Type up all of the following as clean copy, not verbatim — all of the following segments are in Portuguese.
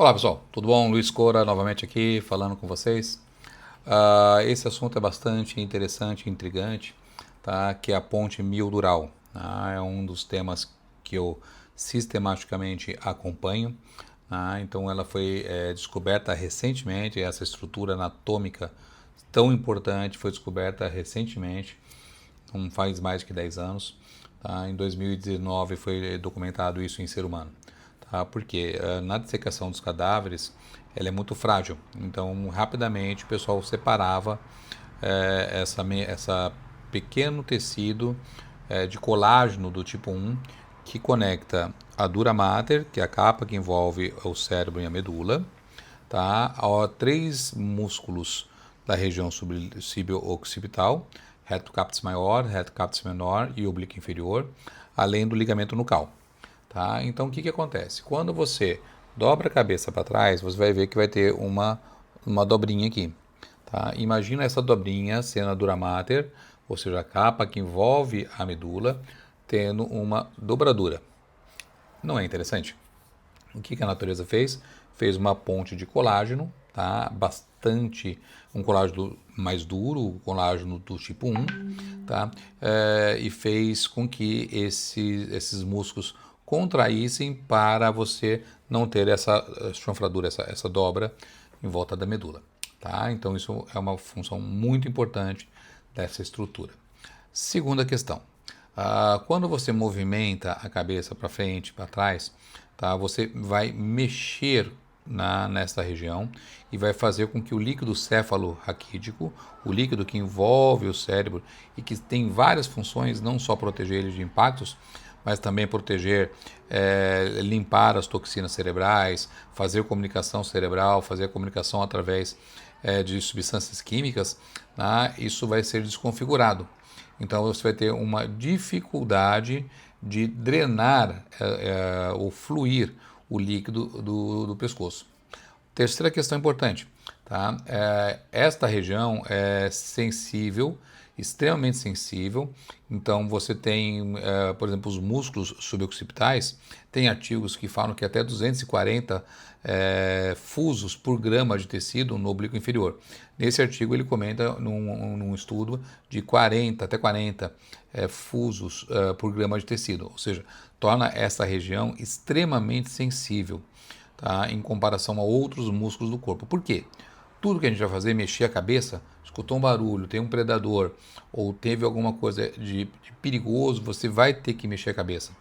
Olá pessoal, tudo bom? Luiz Cora novamente aqui falando com vocês. Esse assunto é bastante interessante e intrigante, tá? Que é a ponte mildural. Tá? É um dos temas que eu sistematicamente acompanho. Tá? Então ela foi descoberta recentemente, essa estrutura anatômica tão importante foi descoberta recentemente, não faz mais de 10 anos. Tá? Em 2019 foi documentado isso em ser humano. Tá? Porque na dissecação dos cadáveres ela é muito frágil. Então, rapidamente o pessoal separava essa pequeno tecido de colágeno do tipo 1 que conecta a dura mater, que é a capa que envolve o cérebro e a medula, tá? A três músculos da região suboccipital, reto captis maior, reto captis menor e oblíquo inferior, além do ligamento nucal. Tá? Então o que acontece? Quando você dobra a cabeça para trás, você vai ver que vai ter uma dobrinha aqui. Tá? Imagina essa dobrinha sendo a dura mater, ou seja, a capa que envolve a medula, tendo uma dobradura. Não é interessante? O que a natureza fez? Fez uma ponte de colágeno, tá? Bastante, um colágeno mais duro, o colágeno do tipo 1, tá? E fez com que esses músculos contraíssem para você não ter essa chanfradura, essa dobra em volta da medula. Tá? Então isso é uma função muito importante dessa estrutura. Segunda questão. Quando você movimenta a cabeça para frente, para trás, tá? Você vai mexer nessa região e vai fazer com que o líquido céfalo-raquídeo, o líquido que envolve o cérebro e que tem várias funções, não só proteger ele de impactos, mas também proteger, limpar as toxinas cerebrais, fazer comunicação cerebral, fazer comunicação através de substâncias químicas, né? Isso vai ser desconfigurado. Então você vai ter uma dificuldade de drenar ou fluir o líquido do pescoço. Terceira questão importante, tá? Esta região é sensível, extremamente sensível. Então você tem, por exemplo, os músculos suboccipitais, tem artigos que falam que até 240 fusos por grama de tecido no oblíquo inferior. Nesse artigo ele comenta num estudo de 40 até 40 fusos por grama de tecido, ou seja, torna essa região extremamente sensível, tá, em comparação a outros músculos do corpo. Por quê? Tudo que a gente vai fazer, mexer a cabeça, escutou um barulho, tem um predador ou teve alguma coisa de perigoso, você vai ter que mexer a cabeça.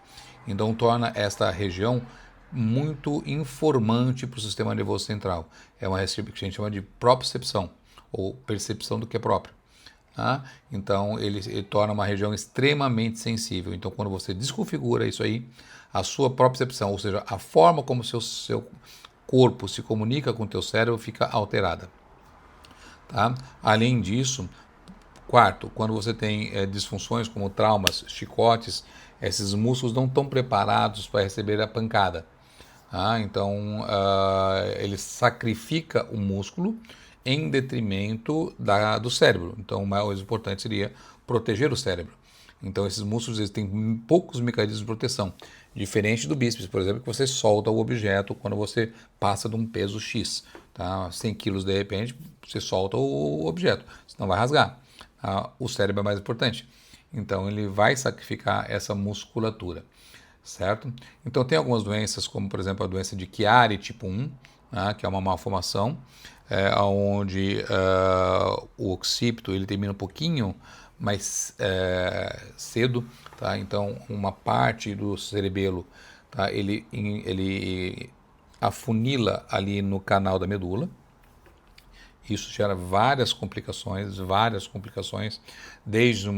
Então torna esta região muito informante para o sistema nervoso central. É uma restrição que a gente chama de propriocepção, ou percepção do que é próprio. Tá? Então ele torna uma região extremamente sensível. Então quando você desconfigura isso aí, a sua propriocepção, ou seja, a forma como o seu corpo se comunica com o teu cérebro fica alterada. Tá? Além disso, quarto, quando você tem disfunções como traumas, chicotes, esses músculos não estão preparados para receber a pancada. Então, ele sacrifica o músculo em detrimento do cérebro. Então, o mais importante seria proteger o cérebro. Então, esses músculos eles têm poucos mecanismos de proteção. Diferente do bíceps, por exemplo, que você solta o objeto quando você passa de um peso X. Tá? 100 quilos, de repente, você solta o objeto, senão vai rasgar. O cérebro é mais importante. Então, ele vai sacrificar essa musculatura. Certo? Então tem algumas doenças, como por exemplo a doença de Chiari tipo 1, né, que é uma malformação, onde o occipito ele termina um pouquinho mais cedo, tá? Então uma parte do cerebelo, tá? ele afunila ali no canal da medula. Isso gera várias complicações, desde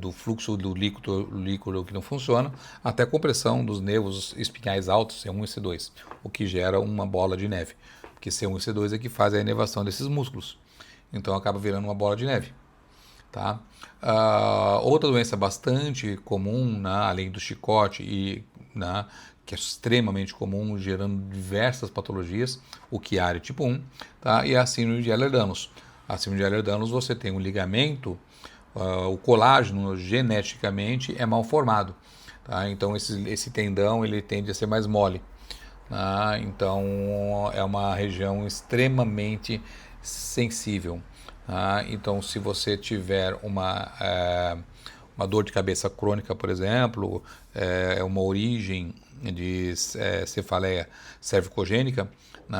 do fluxo do líquido que não funciona, até a compressão dos nervos espinhais altos, C1 e C2, o que gera uma bola de neve, porque C1 e C2 é que faz a inervação desses músculos, então acaba virando uma bola de neve. Tá? Outra doença bastante comum, né, além do chicote, né, que é extremamente comum, gerando diversas patologias, o Chiari tipo 1, tá? E a síndrome de Ehlers-Danlos. A síndrome de Ehlers-Danlos você tem um ligamento, o colágeno geneticamente é mal formado. Tá? Então esse tendão ele tende a ser mais mole. né? Então é uma região extremamente sensível. Então, se você tiver uma dor de cabeça crônica, por exemplo, uma origem de cefaleia cervicogênica, né,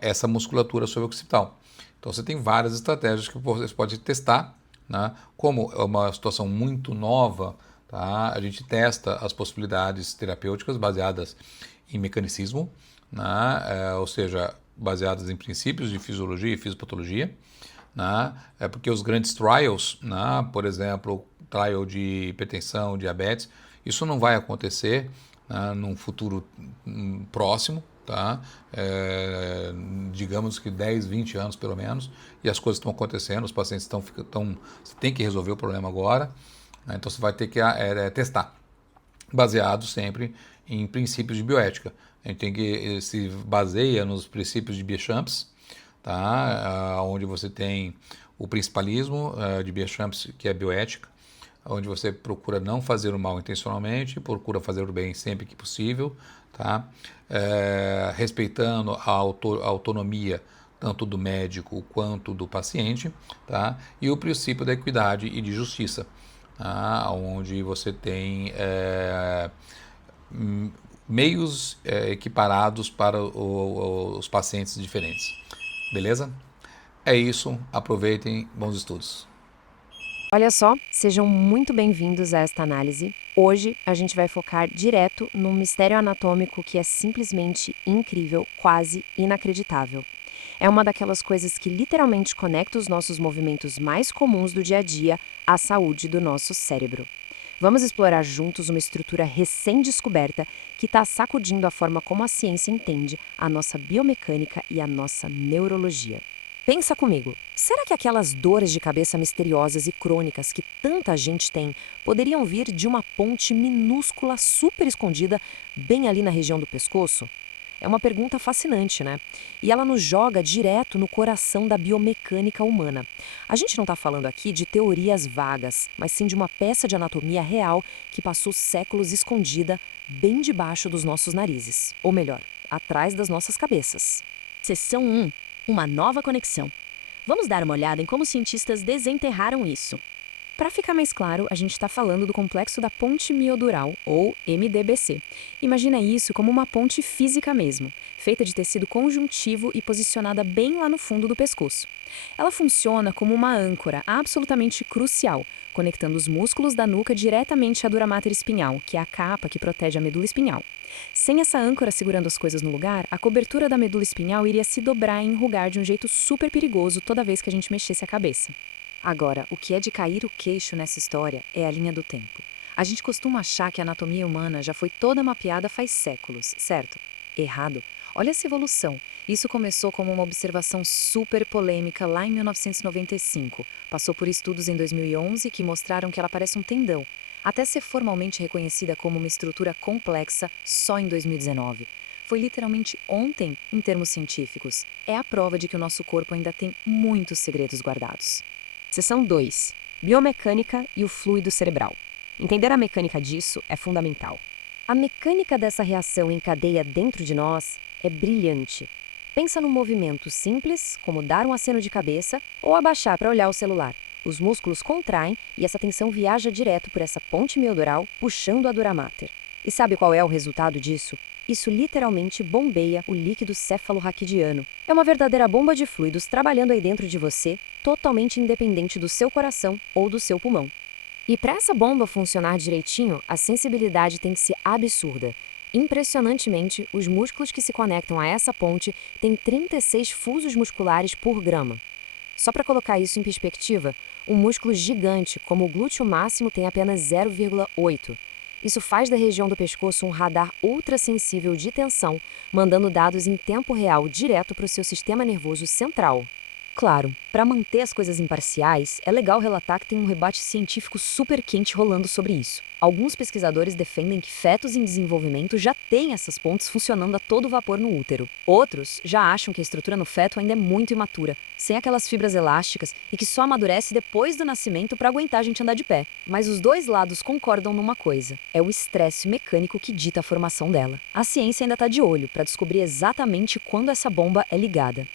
essa musculatura suboccipital. Então, você tem várias estratégias que você pode testar, né? Como é uma situação muito nova, tá? A gente testa as possibilidades terapêuticas baseadas em mecanicismo, né? Ou seja, baseadas em princípios de fisiologia e fisiopatologia, né? É porque os grandes trials, né? Por exemplo, trial de hipertensão, diabetes, isso não vai acontecer, né, num futuro próximo, tá? Digamos que 10, 20 anos pelo menos, e as coisas estão acontecendo, os pacientes você tem que resolver o problema agora, né? Então você vai ter que testar, baseado sempre em princípios de bioética. A gente tem que se baseia nos princípios de Béchamp, tá? Onde você tem o principalismo de Béchamp, que é bioética, onde você procura não fazer o mal intencionalmente, procura fazer o bem sempre que possível, tá? Respeitando a autonomia tanto do médico quanto do paciente, tá? E o princípio da equidade e de justiça, tá? Onde você tem meios equiparados para os pacientes diferentes. Beleza? É isso, aproveitem, bons estudos. Olha só, sejam muito bem-vindos a esta análise. Hoje a gente vai focar direto num mistério anatômico que é simplesmente incrível, quase inacreditável. É uma daquelas coisas que literalmente conecta os nossos movimentos mais comuns do dia a dia à saúde do nosso cérebro. Vamos explorar juntos uma estrutura recém-descoberta que está sacudindo a forma como a ciência entende a nossa biomecânica e a nossa neurologia. Pensa comigo, será que aquelas dores de cabeça misteriosas e crônicas que tanta gente tem poderiam vir de uma ponte minúscula super escondida bem ali na região do pescoço? É uma pergunta fascinante, né? E ela nos joga direto no coração da biomecânica humana. A gente não está falando aqui de teorias vagas, mas sim de uma peça de anatomia real que passou séculos escondida bem debaixo dos nossos narizes. Ou melhor, atrás das nossas cabeças. Seção 1. Uma nova conexão. Vamos dar uma olhada em como os cientistas desenterraram isso. Para ficar mais claro, a gente está falando do complexo da ponte miodural, ou MDBC. Imagina isso como uma ponte física mesmo, feita de tecido conjuntivo e posicionada bem lá no fundo do pescoço. Ela funciona como uma âncora absolutamente crucial, conectando os músculos da nuca diretamente à dura mater espinhal, que é a capa que protege a medula espinhal. Sem essa âncora segurando as coisas no lugar, a cobertura da medula espinhal iria se dobrar e enrugar de um jeito super perigoso toda vez que a gente mexesse a cabeça. Agora, o que é de cair o queixo nessa história é a linha do tempo. A gente costuma achar que a anatomia humana já foi toda mapeada faz séculos, certo? Errado. Olha essa evolução. Isso começou como uma observação super polêmica lá em 1995. Passou por estudos em 2011 que mostraram que ela parece um tendão, até ser formalmente reconhecida como uma estrutura complexa só em 2019. Foi literalmente ontem, em termos científicos. É a prova de que o nosso corpo ainda tem muitos segredos guardados. Seção 2. Biomecânica e o fluido cerebral. Entender a mecânica disso é fundamental. A mecânica dessa reação em cadeia dentro de nós é brilhante. Pensa num movimento simples, como dar um aceno de cabeça ou abaixar para olhar o celular. Os músculos contraem e essa tensão viaja direto por essa ponte miodural, puxando a dura mater. E sabe qual é o resultado disso? Isso literalmente bombeia o líquido cefalorraquidiano. É uma verdadeira bomba de fluidos trabalhando aí dentro de você, totalmente independente do seu coração ou do seu pulmão. E para essa bomba funcionar direitinho, a sensibilidade tem que ser absurda. Impressionantemente, os músculos que se conectam a essa ponte têm 36 fusos musculares por grama. Só para colocar isso em perspectiva, um músculo gigante, como o glúteo máximo, tem apenas 0,8. Isso faz da região do pescoço um radar ultrassensível de tensão, mandando dados em tempo real direto para o seu sistema nervoso central. Claro, para manter as coisas imparciais, é legal relatar que tem um debate científico super quente rolando sobre isso. Alguns pesquisadores defendem que fetos em desenvolvimento já têm essas pontes funcionando a todo vapor no útero. Outros já acham que a estrutura no feto ainda é muito imatura, sem aquelas fibras elásticas e que só amadurece depois do nascimento para aguentar a gente andar de pé. Mas os dois lados concordam numa coisa: é o estresse mecânico que dita a formação dela. A ciência ainda está de olho para descobrir exatamente quando essa bomba é ligada.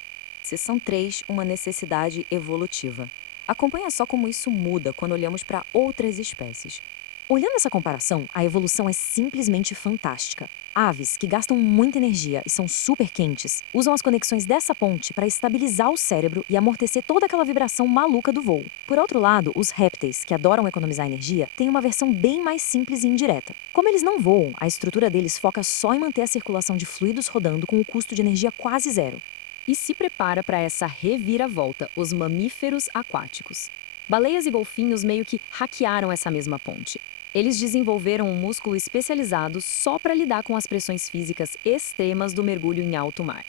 Seção 3, uma necessidade evolutiva. Acompanha só como isso muda quando olhamos para outras espécies. Olhando essa comparação, a evolução é simplesmente fantástica. Aves, que gastam muita energia e são super quentes, usam as conexões dessa ponte para estabilizar o cérebro e amortecer toda aquela vibração maluca do voo. Por outro lado, os répteis, que adoram economizar energia, têm uma versão bem mais simples e indireta. Como eles não voam, a estrutura deles foca só em manter a circulação de fluidos rodando com o custo de energia quase zero. E se prepara para essa reviravolta, os mamíferos aquáticos. Baleias e golfinhos meio que hackearam essa mesma ponte. Eles desenvolveram um músculo especializado só para lidar com as pressões físicas extremas do mergulho em alto mar.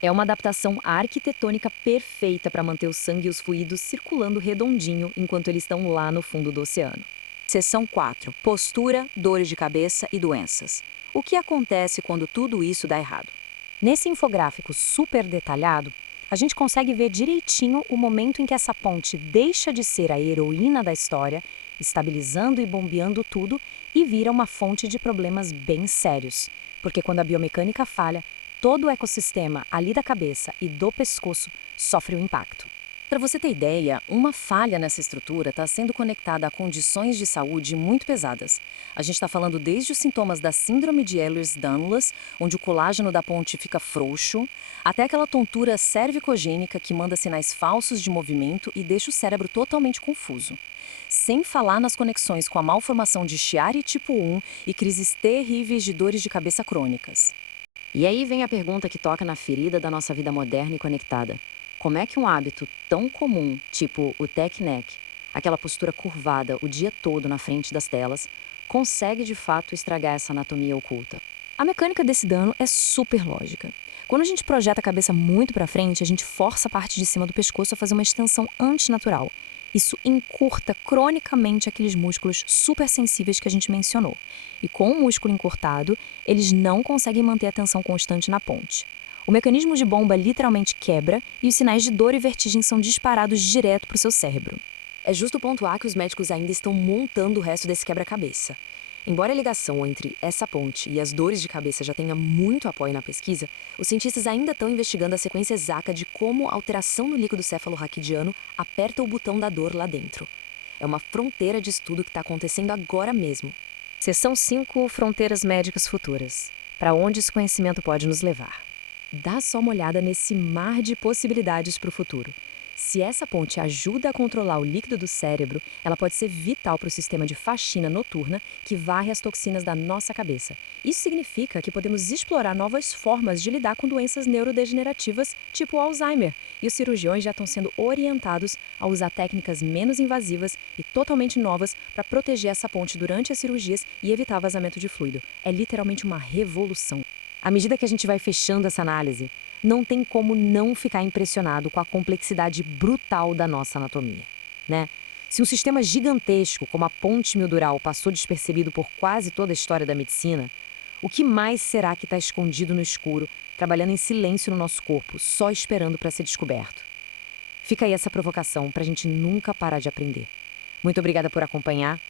É uma adaptação arquitetônica perfeita para manter o sangue e os fluidos circulando redondinho enquanto eles estão lá no fundo do oceano. Seção 4. Postura, dores de cabeça e doenças. O que acontece quando tudo isso dá errado? Nesse infográfico super detalhado, a gente consegue ver direitinho o momento em que essa ponte deixa de ser a heroína da história, estabilizando e bombeando tudo, e vira uma fonte de problemas bem sérios. Porque quando a biomecânica falha, todo o ecossistema ali da cabeça e do pescoço sofre o impacto. Para você ter ideia, uma falha nessa estrutura está sendo conectada a condições de saúde muito pesadas. A gente está falando desde os sintomas da síndrome de Ehlers-Danlos, onde o colágeno da ponte fica frouxo, até aquela tontura cervicogênica que manda sinais falsos de movimento e deixa o cérebro totalmente confuso. Sem falar nas conexões com a malformação de Chiari tipo 1 e crises terríveis de dores de cabeça crônicas. E aí vem a pergunta que toca na ferida da nossa vida moderna e conectada. Como é que um hábito tão comum, tipo o tech neck, aquela postura curvada o dia todo na frente das telas, consegue de fato estragar essa anatomia oculta? A mecânica desse dano é super lógica. Quando a gente projeta a cabeça muito para frente, a gente força a parte de cima do pescoço a fazer uma extensão antinatural. Isso encurta cronicamente aqueles músculos super sensíveis que a gente mencionou. E com o músculo encurtado, eles não conseguem manter a tensão constante na ponte. O mecanismo de bomba literalmente quebra e os sinais de dor e vertigem são disparados direto para o seu cérebro. É justo pontuar que os médicos ainda estão montando o resto desse quebra-cabeça. Embora a ligação entre essa ponte e as dores de cabeça já tenha muito apoio na pesquisa, os cientistas ainda estão investigando a sequência exata de como a alteração no líquido cefalorraquidiano aperta o botão da dor lá dentro. É uma fronteira de estudo que está acontecendo agora mesmo. Seção 5, Fronteiras Médicas Futuras. Para onde esse conhecimento pode nos levar? Dá só uma olhada nesse mar de possibilidades para o futuro. Se essa ponte ajuda a controlar o líquido do cérebro, ela pode ser vital para o sistema de faxina noturna que varre as toxinas da nossa cabeça. Isso significa que podemos explorar novas formas de lidar com doenças neurodegenerativas, tipo Alzheimer, e os cirurgiões já estão sendo orientados a usar técnicas menos invasivas e totalmente novas para proteger essa ponte durante as cirurgias e evitar vazamento de fluido. É literalmente uma revolução. À medida que a gente vai fechando essa análise, não tem como não ficar impressionado com a complexidade brutal da nossa anatomia, né? Se um sistema gigantesco como a ponte mildural passou despercebido por quase toda a história da medicina, o que mais será que está escondido no escuro, trabalhando em silêncio no nosso corpo, só esperando para ser descoberto? Fica aí essa provocação para a gente nunca parar de aprender. Muito obrigada por acompanhar